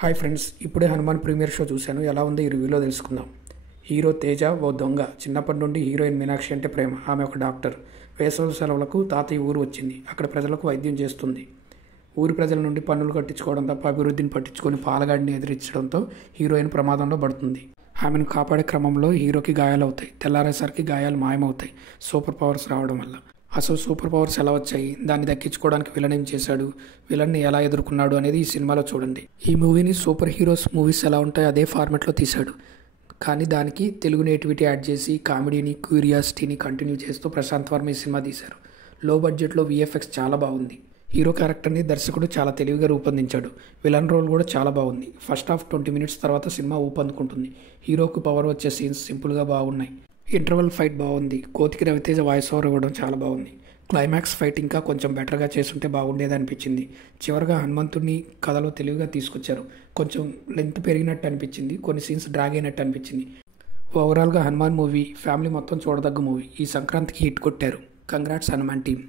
Hi friends, ఇప్పుడే Hanuman premiere show చూశాను. ఎలా ఉందో ఈ రివ్యూలో తెలుసుకుందాం. హీరో తేజ ఓ దొంగ. చిన్నప్పటి నుండి హీరోయిన్ మీనాక్షి అంటే ప్రేమ. ఆమె ఒక డాక్టర్. వేసవి సెలవులకు తాతయ్య ఊరు వచ్చింది. అక్కడ ప్రజలకు వైద్యం చేస్తుంది. ఊరి ప్రజల నుండి పన్నులు కట్టించుకోవడం తప్ప అభివృద్ధిని పట్టించుకొని పాలగాడిని ఎదిరించడంతో హీరోయిన్ ప్రమాదంలో పడుతుంది. ఆమెను కాపాడే క్రమంలో హీరోకి గాయాలవుతాయి. తెల్లారేసరికి గాయాలు మాయమవుతాయి సూపర్ పవర్స్ రావడం వల్ల. అసలు సూపర్ పవర్స్ ఎలా వచ్చాయి, దాన్ని దక్కించుకోవడానికి విలన్ ఏం చేశాడు, విలన్ని ఎలా ఎదుర్కొన్నాడు అనేది ఈ సినిమాలో చూడండి. ఈ మూవీని సూపర్ హీరోస్ మూవీస్ ఎలా ఉంటాయో అదే ఫార్మెట్లో తీశాడు. కానీ దానికి తెలుగు నేటివిటీ యాడ్ చేసి కామెడీని, క్యూరియాసిటీని కంటిన్యూ చేస్తూ ప్రశాంత్ వర్మ ఈ సినిమా తీశారు. లో బడ్జెట్లో విఎఫ్ఎక్స్ చాలా బాగుంది. హీరో క్యారెక్టర్ని దర్శకుడు చాలా తెలివిగా రూపొందించాడు. విలన్ రోల్ కూడా చాలా బాగుంది. ఫస్ట్ హాఫ్ 20 మినిట్స్ తర్వాత సినిమా ఊపందుకుంటుంది. హీరోకు పవర్ వచ్చే సీన్స్ సింపుల్గా బాగున్నాయి. ఇంటర్వల్ ఫైట్ బాగుంది. కోతికి రవితేజ వాయిస్ ఓవర్ ఇవ్వడం చాలా బాగుంది. క్లైమాక్స్ ఫైట్ ఇంకా కొంచెం బెటర్గా చేస్తుంటే బాగుండేది అనిపించింది. చివరిగా హనుమంతుడిని కథలో తెలివిగా తీసుకొచ్చారు. కొంచెం లెంత్ పెరిగినట్టు అనిపించింది. కొన్ని సీన్స్ డ్రాగ్ అయినట్టు అనిపించింది. ఓవరాల్గా హనుమాన్ మూవీ ఫ్యామిలీ మొత్తం చూడదగ్గ మూవీ. ఈ సంక్రాంతికి హిట్ కొట్టారు. Congrats Hanuman team.